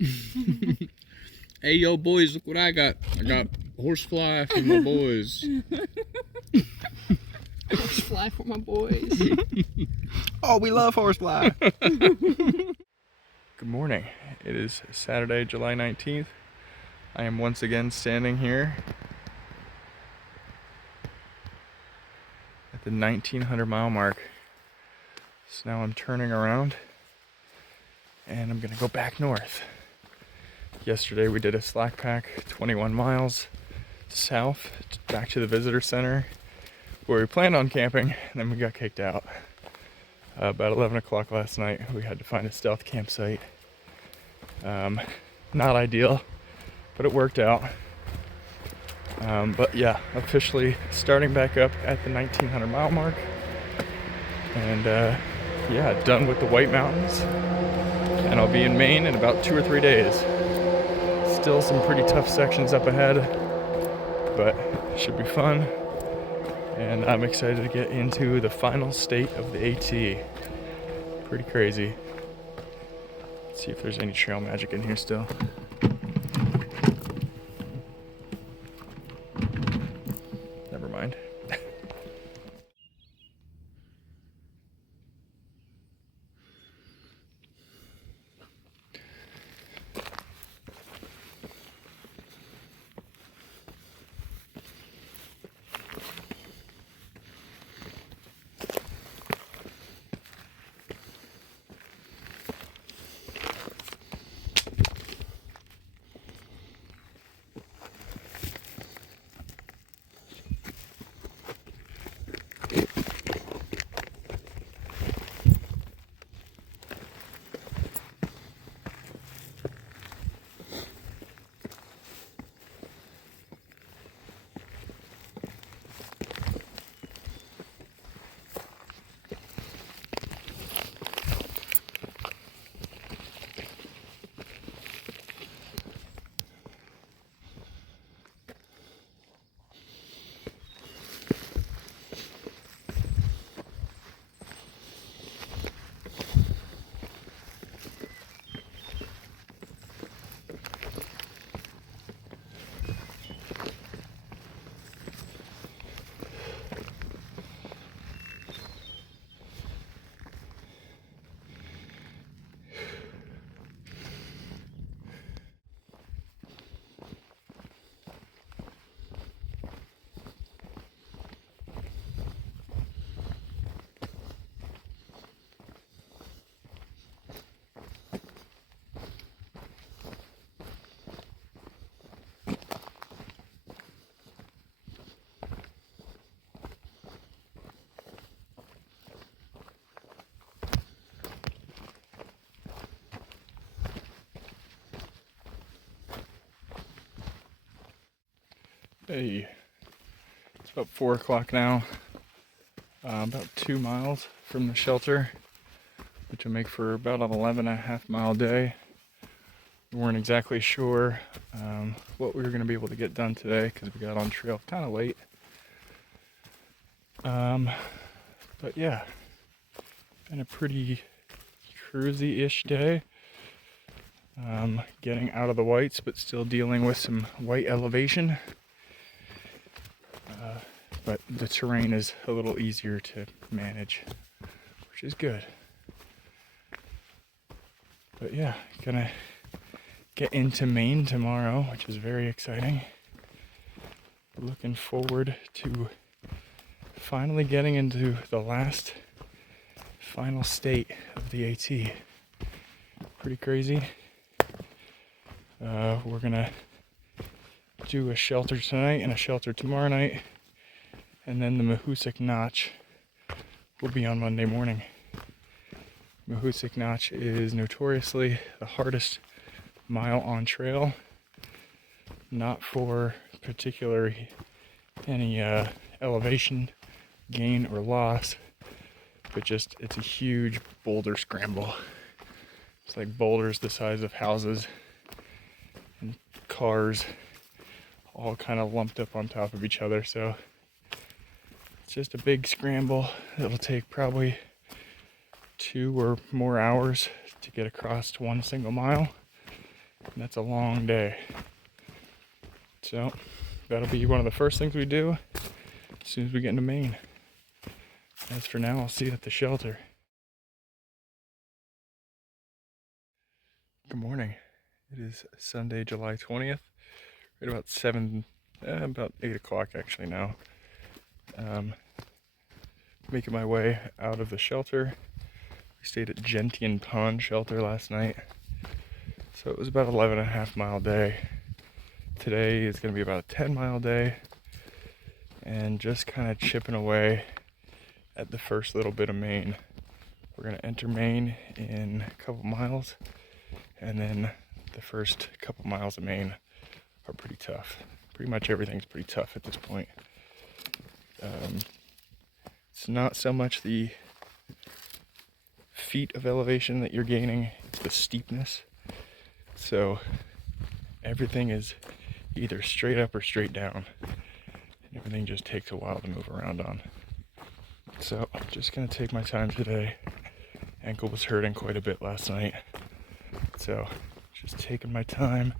Hey, yo, boys, look what I got. I got horsefly for my boys. Horsefly for my boys. Oh, we love horsefly. Good morning. It is Saturday, July 19th. I am once again standing here at the 1900 mile mark. So now I'm turning around and I'm gonna go back north. Yesterday we did a slack pack 21 miles south back to the visitor center where we planned on camping, and then we got kicked out. About 11 o'clock last night we had to find a stealth campsite. Not ideal, but it worked out. But yeah, officially starting back up at the 1900 mile mark, and yeah, done with the White Mountains, and I'll be in Maine in about 2 or 3 days. Still some pretty tough sections up ahead, but should be fun, and I'm excited to get into the final state of the AT. Pretty crazy. Let's see if there's any trail magic in here still. Never mind. Hey, it's about 4 o'clock now. About 2 miles from the shelter, which will make for about an 11.5 mile day. We weren't exactly sure what we were going to be able to get done today because we got on trail kind of late. But yeah, been a pretty cruisy-ish day. Getting out of the whites, but still dealing with some white elevation. But the terrain is a little easier to manage, which is good. But yeah, gonna get into Maine tomorrow, which is very exciting. Looking forward to finally getting into the last final state of the AT. Pretty crazy. We're gonna do a shelter tonight and a shelter tomorrow night, and then the Mahoosuc Notch will be on Monday morning. Mahoosuc Notch is notoriously the hardest mile on trail, not for particular any elevation gain or loss, but just it's a huge boulder scramble. It's like boulders the size of houses and cars all kind of lumped up on top of each other, so it's just a big scramble. It'll take probably 2 or more hours to get across one single mile, And that's a long day. So that'll be one of the first things we do as soon as we get into Maine. As for now, I'll see you at the shelter. Good morning. It is Sunday, July 20th. Right about 8 o'clock actually now. Making my way out of the shelter. We stayed at Gentian Pond Shelter last night. So it was about 11.5 mile day. Today is going to be about a 10-mile day. And just kind of chipping away at the first little bit of Maine. We're going to enter Maine in a couple miles. And then the first couple miles of Maine are pretty tough. Pretty much everything's pretty tough at this point. It's not so much the feet of elevation that you're gaining, it's the steepness. So everything is either straight up or straight down. And everything just takes a while to move around on. So I'm just gonna take my time today. Ankle was hurting quite a bit last night. So just taking my time.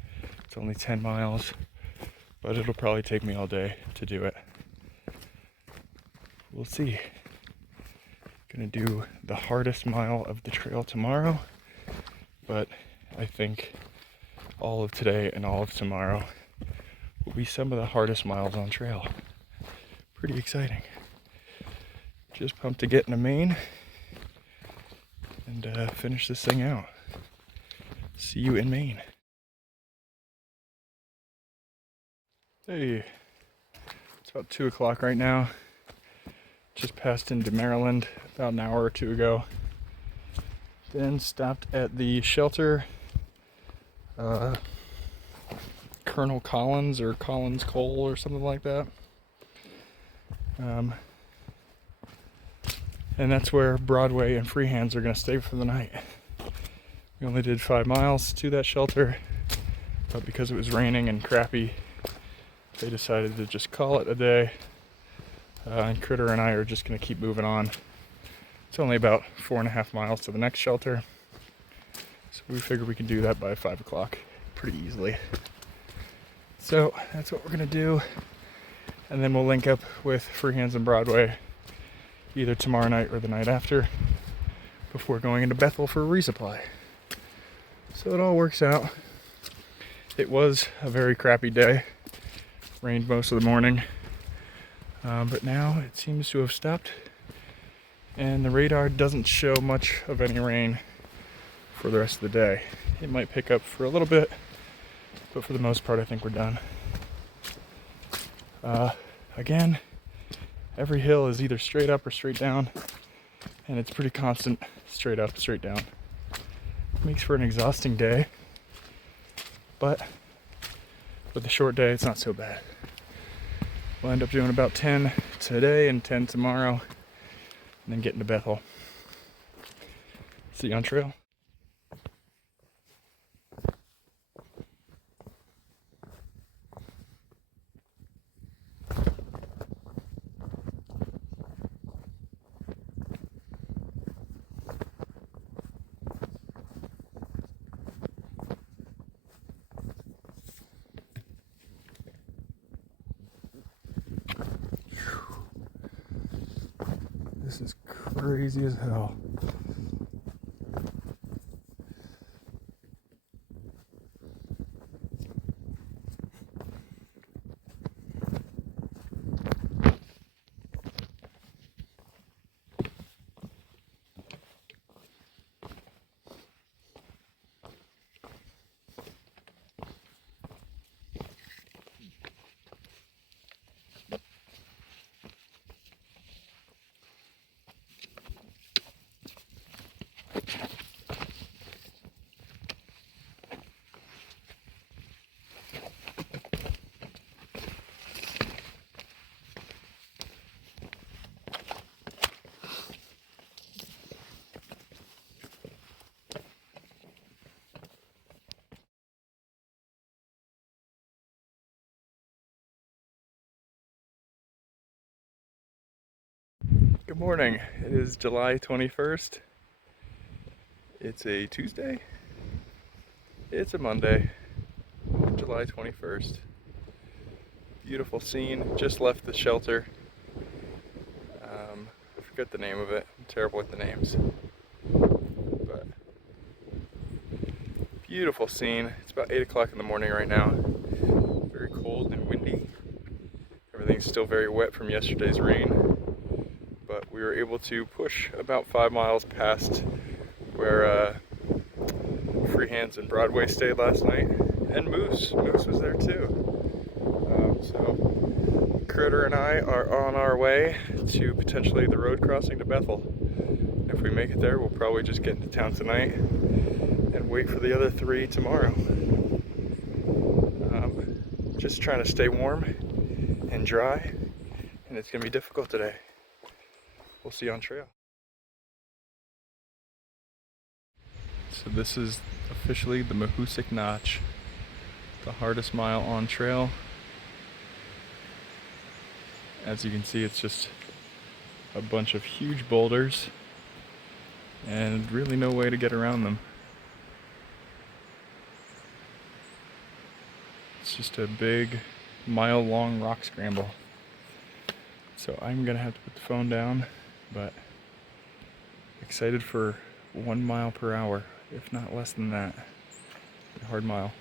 It's only 10 miles, but it'll probably take me all day to do it. We'll see. Gonna do the hardest mile of the trail tomorrow, but I think all of today and all of tomorrow will be some of the hardest miles on trail. Pretty exciting. Just pumped to get into Maine and finish this thing out. See you in Maine. Hey, it's about 2 o'clock right now. Just passed into Maryland about an hour or two ago. Then stopped at the shelter, Colonel Collins or Collins Cole or something like that. And that's where Broadway and Freehands are going to stay for the night. We only did 5 miles to that shelter, but because it was raining and crappy, they decided to just call it a day. And Critter and I are just going to keep moving on. It's only about 4.5 miles to the next shelter, so we figure we can do that by 5 o'clock pretty easily. So that's what we're going to do, and then we'll link up with Freehands and Broadway either tomorrow night or the night after before going into Bethel for a resupply. So it all works out. It was a very crappy day. Rained most of the morning. But now it seems to have stopped, and the radar doesn't show much of any rain for the rest of the day. It might pick up for a little bit, but for the most part I think we're done. Again, every hill is either straight up or straight down, and it's pretty constant straight up, straight down. Makes for an exhausting day, but with a short day it's not so bad. We'll end up doing about 10 today and 10 tomorrow, and then getting to Bethel. See you on trail. This is crazy as hell. Good morning. It is July 21st. It's a Tuesday. It's a Monday, July 21st. Beautiful scene. Just left the shelter. I forget the name of it. I'm terrible with the names. But beautiful scene. It's about 8 o'clock in the morning right now. Very cold and windy. Everything's still very wet from yesterday's rain. But we were able to push about 5 miles past where Free Hands and Broadway stayed last night. And Moose was there too. So Critter and I are on our way to potentially the road crossing to Bethel. If we make it there, we'll probably just get into town tonight and wait for the other 3 tomorrow. Just trying to stay warm and dry, and it's gonna be difficult today. We'll see you on trail. So this is officially the Mahoosic Notch, the hardest mile on trail. As you can see, it's just a bunch of huge boulders and really no way to get around them. It's just a big mile-long rock scramble. So I'm gonna have to put the phone down, but excited for 1 mile per hour, if not less than that. A hard mile.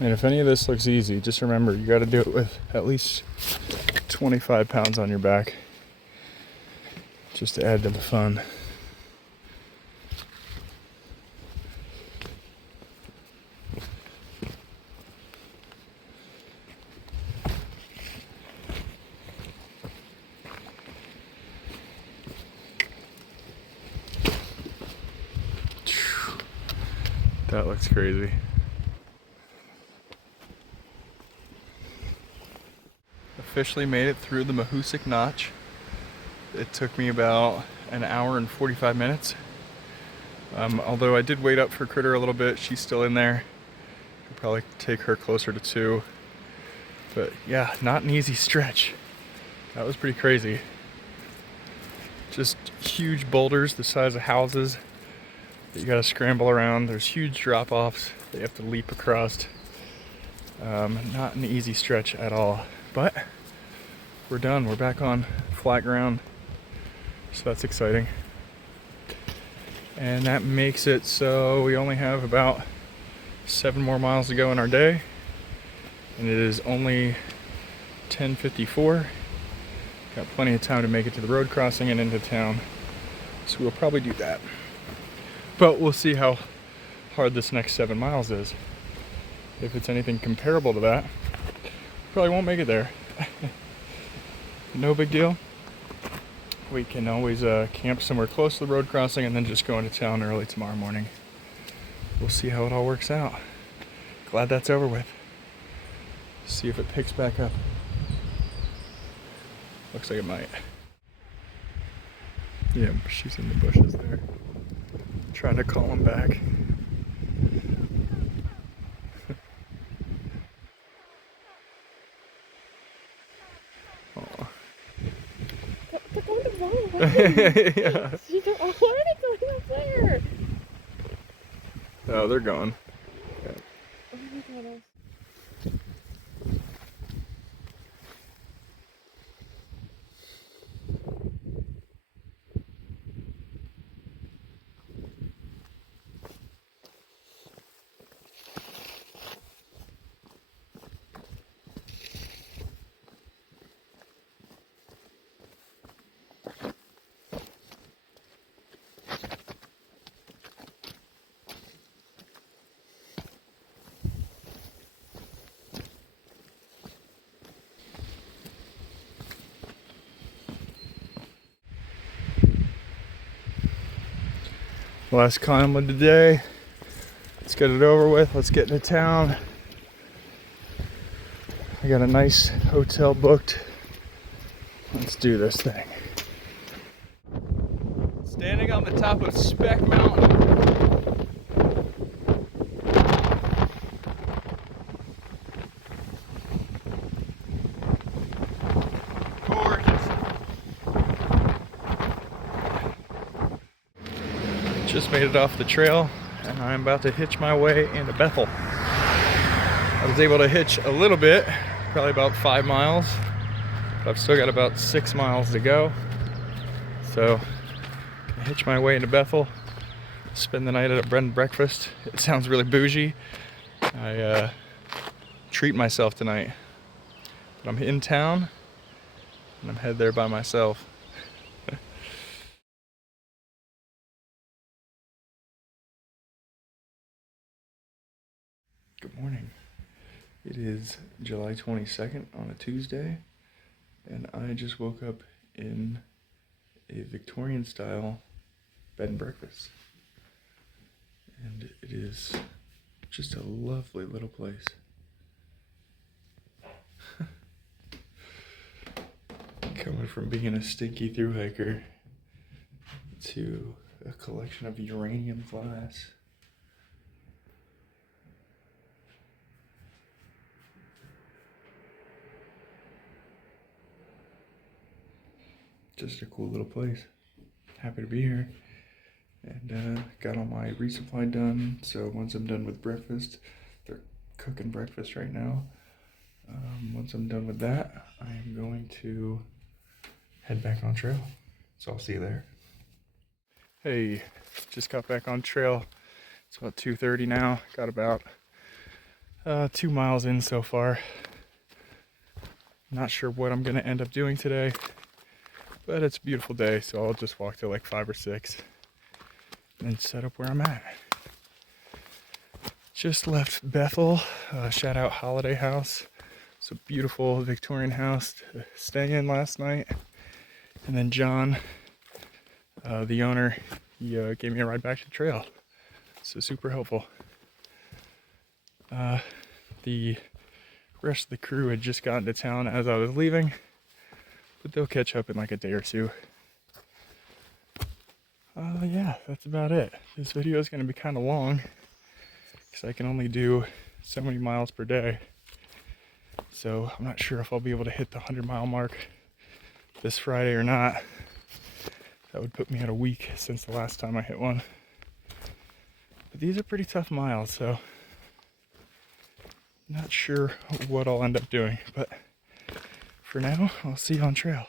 And if any of this looks easy, just remember you got to do it with at least 25 pounds on your back, just to add to the fun. That looks crazy. Officially made it through the Mahoosic Notch. It took me about an hour and 45 minutes. Although I did wait up for Critter a little bit, she's still in there. Could probably take her closer to 2. But yeah, not an easy stretch. That was pretty crazy. Just huge boulders the size of houses that you gotta scramble around. There's huge drop-offs that you have to leap across. Not an easy stretch at all. But we're done. We're back on flat ground. So that's exciting. And that makes it so we only have about 7 more miles to go in our day. And it is only 10:54. Got plenty of time to make it to the road crossing and into town. So we'll probably do that. But we'll see how hard this next 7 miles is. If it's anything comparable to that, probably won't make it there. No big deal. We can always camp somewhere close to the road crossing and then just go into town early tomorrow morning. We'll see how it all works out. Glad that's over with. See if it picks back up. Looks like it might. Yeah, she's in the bushes there. Trying to call him back. Yeah. Why are they going up there? Oh, they're gone. Yeah. Oh my goodness. Last climb of the day. Let's get it over with. Let's get into town. I got a nice hotel booked. Let's do this thing. Standing on the top of Speck Mountain. Gorgeous. Just made it off the trail, and I'm about to hitch my way into Bethel. I was able to hitch a little bit, probably about 5 miles, but I've still got about 6 miles to go. So, I hitch my way into Bethel, spend the night at a bread and breakfast. It sounds really bougie. I treat myself tonight, but I'm in town, and I'm headed there by myself. Good morning. It is July 22nd on a Tuesday, and I just woke up in a Victorian style bed and breakfast. And it is just a lovely little place. Coming from being a stinky thru-hiker to a collection of uranium glass. Just a cool little place. Happy to be here. And got all my resupply done. So once I'm done with breakfast, they're cooking breakfast right now. Once I'm done with that, I am going to head back on trail. So I'll see you there. Hey, just got back on trail. It's about 2:30 now. Got about 2 miles in so far. Not sure what I'm gonna end up doing today. But it's a beautiful day, so I'll just walk to like 5 or 6 and set up where I'm at. Just left Bethel, shout out Holiday House. It's a beautiful Victorian house to stay in last night. And then John, the owner, he gave me a ride back to the trail. So super helpful. The rest of the crew had just gotten to town as I was leaving, but they'll catch up in like a day or two. Yeah, that's about it. This video is going to be kind of long because I can only do so many miles per day. So I'm not sure if I'll be able to hit the 100-mile mark this Friday or not. That would put me at a week since the last time I hit one. But these are pretty tough miles, so not sure what I'll end up doing. But for now, I'll see you on trail.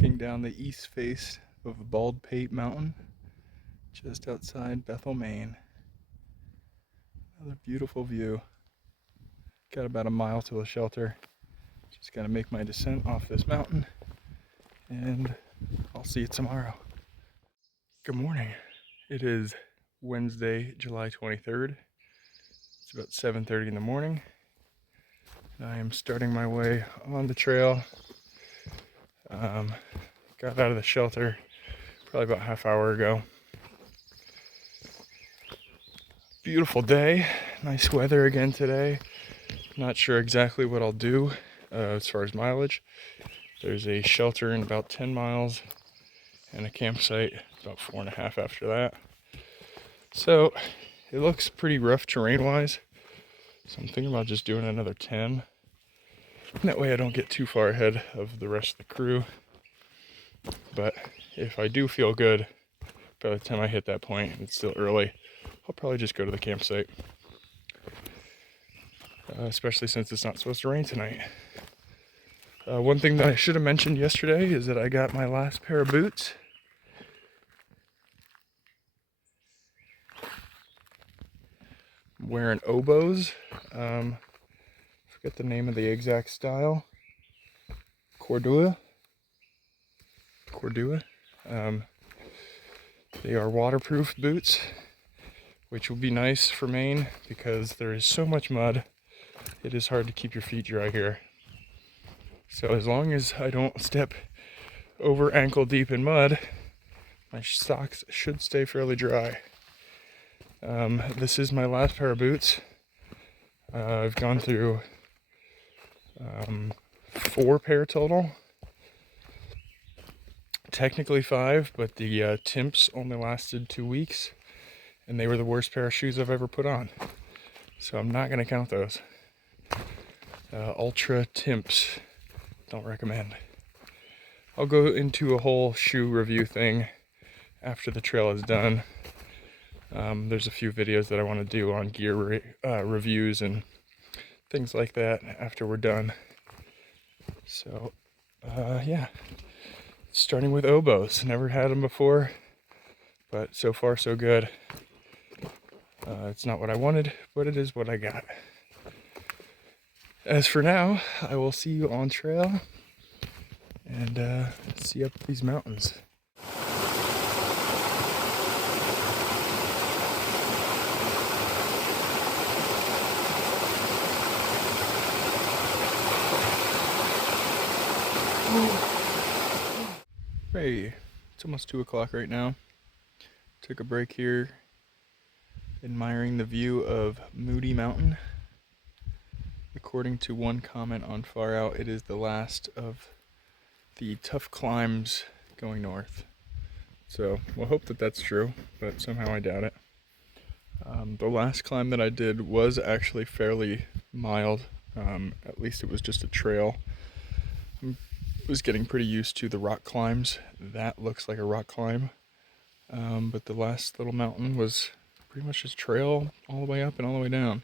walking down the east face of Baldpate Mountain, just outside Bethel, Maine. Another beautiful view. Got about a mile to the shelter. Just gotta make my descent off this mountain, and I'll see you tomorrow. Good morning. It is Wednesday, July 23rd. It's about 7:30 in the morning. I am starting my way on the trail. Got out of the shelter probably about a half hour ago. Beautiful day, nice weather again today. Not sure exactly what I'll do as far as mileage. There's a shelter in about 10 miles and a campsite about 4.5 after that. So it looks pretty rough terrain wise. So I'm thinking about just doing another 10. And that way I don't get too far ahead of the rest of the crew. But if I do feel good, by the time I hit that point, and it's still early, I'll probably just go to the campsite. Especially since it's not supposed to rain tonight. One thing that I should have mentioned yesterday is that I got my last pair of boots. I'm wearing oboes. Forget the name of the exact style. Cordua. They are waterproof boots, which will be nice for Maine because there is so much mud. It is hard to keep your feet dry here. So as long as I don't step over ankle deep in mud, my socks should stay fairly dry. This is my last pair of boots. I've gone through 4 pair total. Technically 5, but the Timps only lasted 2 weeks, and they were the worst pair of shoes I've ever put on. So I'm not going to count those. Ultra Timps, don't recommend. I'll go into a whole shoe review thing after the trail is done. There's a few videos that I want to do on gear reviews and things like that after we're done. So, yeah. Starting with oboes. Never had them before, but so far so good. It's not what I wanted, but it is what I got. As for now, I will see you on trail and see up these mountains. Hey, it's almost 2 o'clock right now. Took a break here, admiring the view of Moody Mountain. According to one comment on Far Out, it is the last of the tough climbs going north. So we'll hope that that's true, but somehow I doubt it. The last climb that I did was actually fairly mild. At least it was just a trail. Was getting pretty used to the rock climbs. That looks like a rock climb. But the last little mountain was pretty much just trail all the way up and all the way down.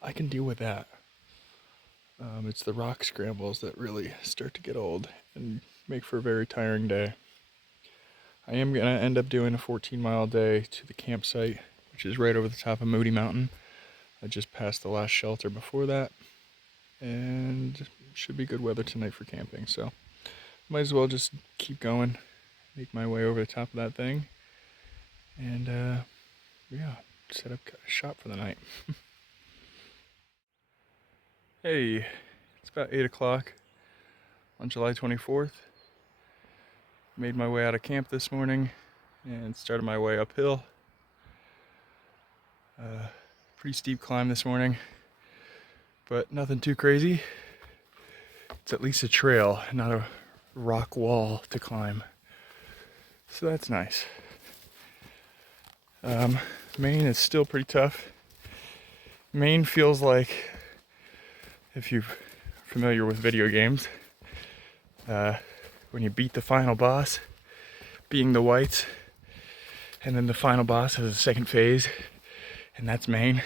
I can deal with that. It's the rock scrambles that really start to get old and make for a very tiring day. I am going to end up doing a 14-mile day to the campsite, which is right over the top of Moody Mountain. I just passed the last shelter before that. And should be good weather tonight for camping, so might as well just keep going, make my way over the top of that thing, and yeah, set up shop for the night. Hey, it's about 8 o'clock on July 24th. Made my way out of camp this morning and started my way uphill. Pretty steep climb this morning, but nothing too crazy. It's at least a trail, not a rock wall to climb. So that's nice. Maine is still pretty tough. Maine feels like, if you're familiar with video games, when you beat the final boss, being the whites, and then the final boss has a second phase, and that's Maine,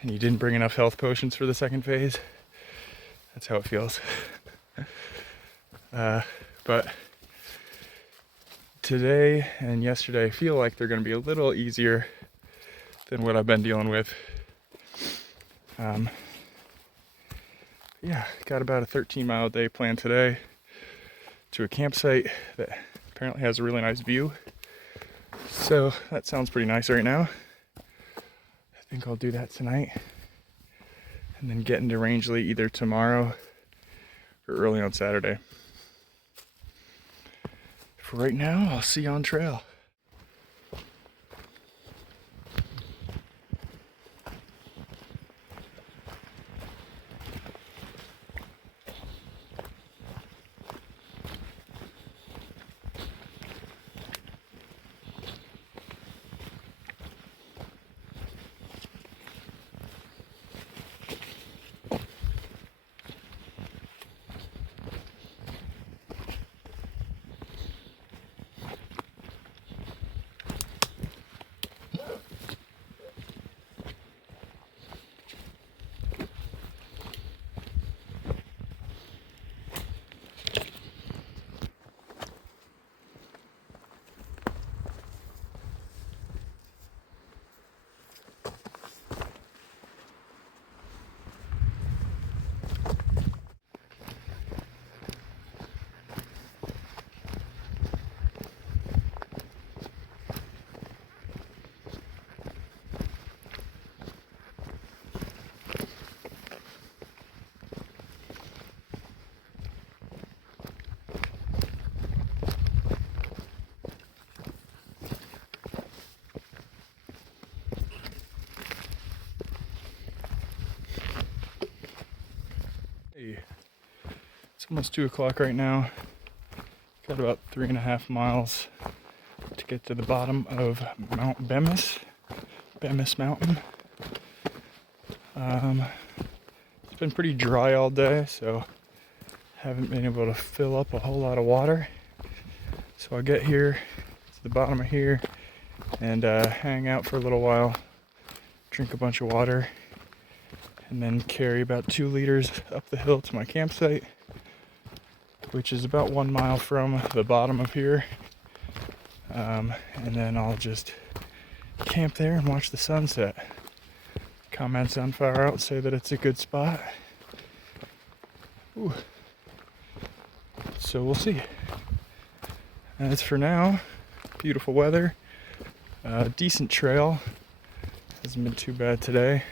and you didn't bring enough health potions for the second phase. That's how it feels. But but today and yesterday I feel like they're going to be a little easier than what I've been dealing with. Yeah, got about a 13-mile day planned today to a campsite that apparently has a really nice view. So that sounds pretty nice right now. I think I'll do that tonight and then get into Rangeley either tomorrow or early on Saturday. For right now, I'll see you on trail. Hey, it's almost 2 o'clock right now. Got about 3.5 miles to get to the bottom of Mount Bemis Mountain. It's been pretty dry all day, so haven't been able to fill up a whole lot of water. So I'll get here to the bottom of here and hang out for a little while, drink a bunch of water, and then carry about 2 liters up the hill to my campsite, which is about 1 mile from the bottom of here. And then I'll just camp there and watch the sunset. Comments on Far Out say that it's a good spot. Ooh. So we'll see. As for now, beautiful weather, decent trail. Hasn't been too bad today.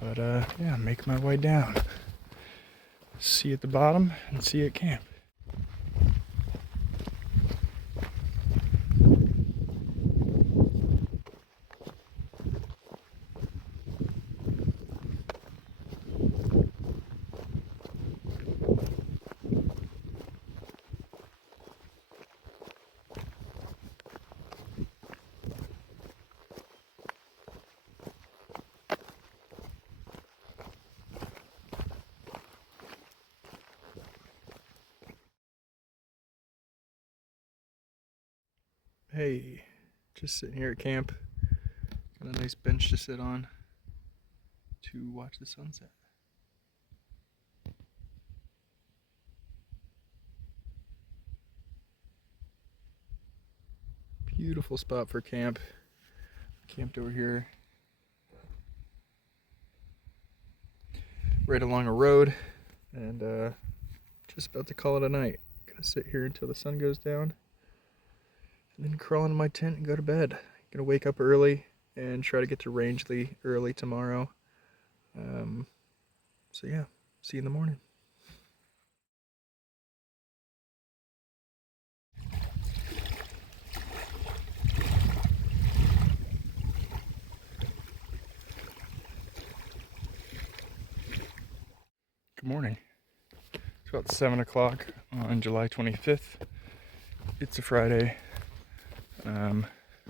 But yeah, make my way down. See you at the bottom and see you at camp. Hey, just sitting here at camp. Got a nice bench to sit on to watch the sunset. Beautiful spot for camp. Camped over here right along a road, and just about to call it a night. Gonna sit here until the sun goes down and then crawl into my tent and go to bed. Gonna wake up early and try to get to Rangeley early tomorrow. So yeah, see you in the morning. Good morning. It's about 7 o'clock on July 25th. It's a Friday.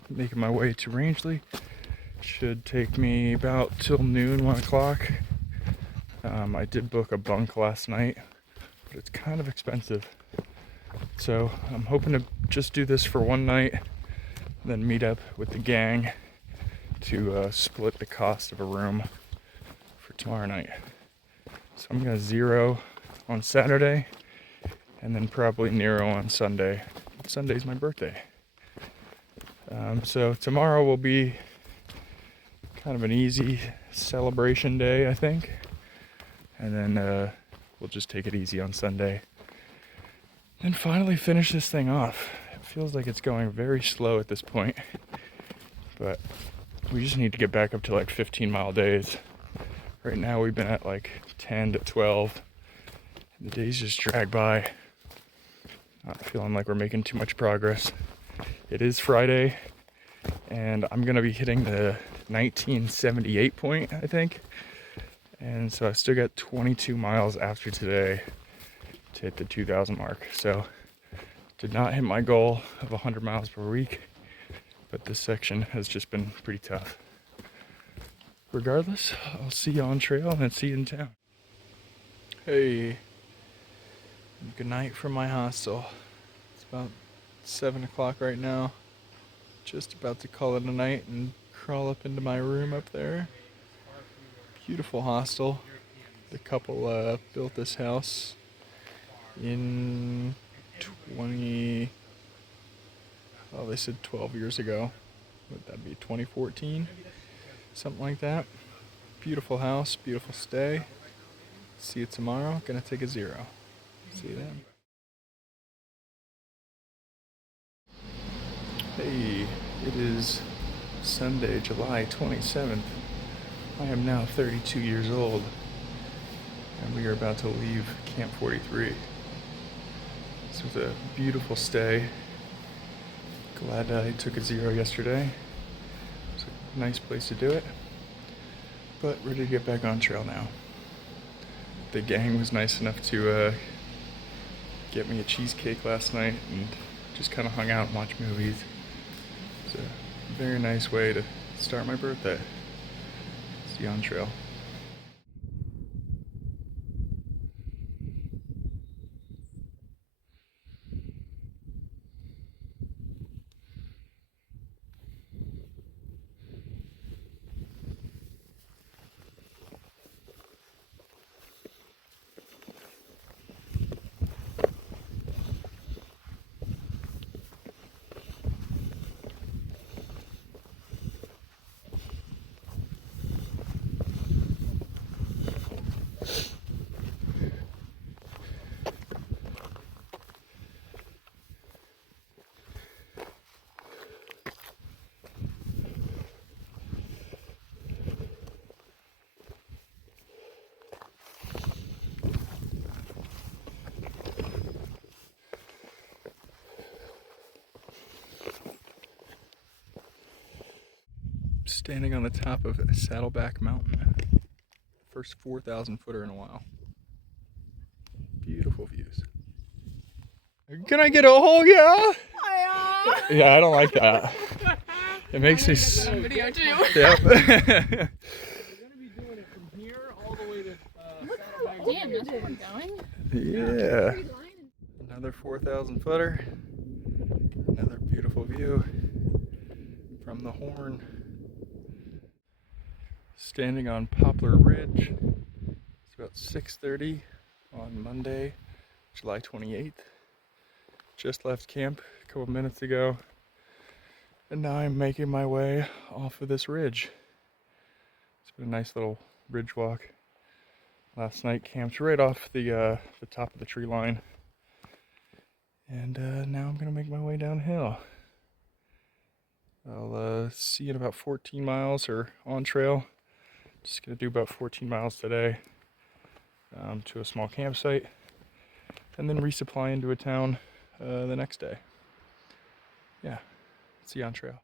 Making my way to Rangeley. Should take me about till noon, 1 o'clock. I did book a bunk last night, but it's kind of expensive. So I'm hoping to just do this for one night, then meet up with the gang to split the cost of a room for tomorrow night. So I'm gonna zero on Saturday and then probably Nero on Sunday. Sunday's my birthday. So tomorrow will be kind of an easy celebration day, I think. And then we'll just take it easy on Sunday. And finally finish this thing off. It feels like it's going very slow at this point. But we just need to get back up to like 15-mile days. Right now we've been at like 10 to 12. The days just drag by. Not feeling like we're making too much progress. It is Friday, and I'm gonna be hitting the 1978 point, I think. And so I still got 22 miles after today to hit the 2,000 mark. So did not hit my goal of 100 miles per week, but this section has just been pretty tough. Regardless, I'll see you on trail and then see you in town. Hey, good night from my hostel. It's about 7 o'clock right now. Just about to call it a night and crawl up into my room up there. Beautiful hostel. The couple built this house in they said 12 years ago. Would that be 2014? Something like that. Beautiful house, beautiful stay. See you tomorrow. Gonna take a 0. See you then. Hey, it is Sunday, July 27th. I am now 32 years old, and we are about to leave Camp 43. This was a beautiful stay. Glad I took a 0 yesterday. It's a nice place to do it, but ready to get back on trail now. The gang was nice enough to get me a cheesecake last night and just kind of hung out and watched movies. It's a very nice way to start my birthday. See you on trail. Standing on the top of Saddleback Mountain. First 4,000 footer in a while. Beautiful views. Can I get a hug? Yeah? Yeah, I don't like that. It makes me. Video too. Yep. We're gonna be doing it from here all the way to Saddleback. Damn, that's where we're going. Yeah. Another 4,000 footer. Another beautiful view from the Horn. Standing on Poplar Ridge. It's about 6:30 on Monday, July 28th. Just left camp a couple minutes ago, and now I'm making my way off of this ridge. It's been a nice little ridge walk. Last night camped right off the top of the tree line, and now I'm gonna make my way downhill. I'll see you in about 14 miles or on trail. Just gonna do about 14 miles today to a small campsite, and then resupply into a town the next day. Yeah, see you on trail.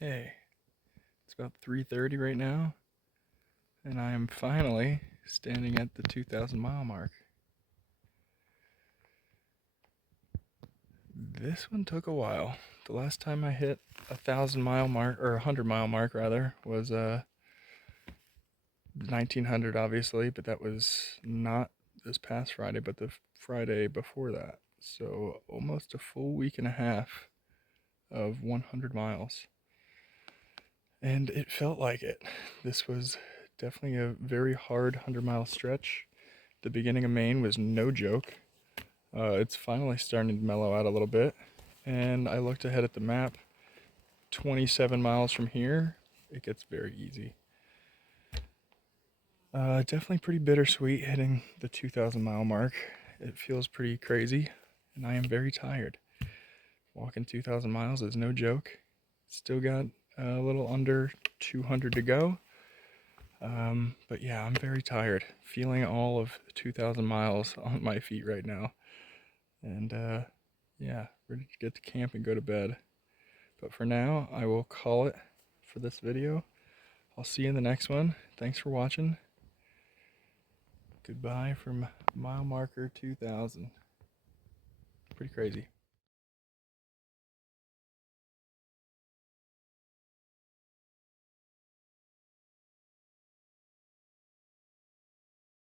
Hey, it's about 3:30 right now, and I am finally standing at the 2,000 mile mark. This one took a while. The last time I hit 1,000 mile mark, or 100 mile mark rather, was 1900 obviously, but that was not this past Friday, but the Friday before that. So almost a full week and a half of 100 miles. And it felt like it. This was definitely a very hard 100-mile stretch. The beginning of Maine was no joke. It's finally starting to mellow out a little bit. And I looked ahead at the map. 27 miles from here, it gets very easy. Definitely pretty bittersweet hitting the 2,000 mile mark. It feels pretty crazy, and I am very tired. Walking 2,000 miles is no joke. Still got a little under 200 to go. But yeah, I'm very tired. Feeling all of 2,000 miles on my feet right now. And yeah, ready to get to camp and go to bed. But for now, I will call it for this video. I'll see you in the next one. Thanks for watching. Goodbye from mile marker 2,000. Pretty crazy.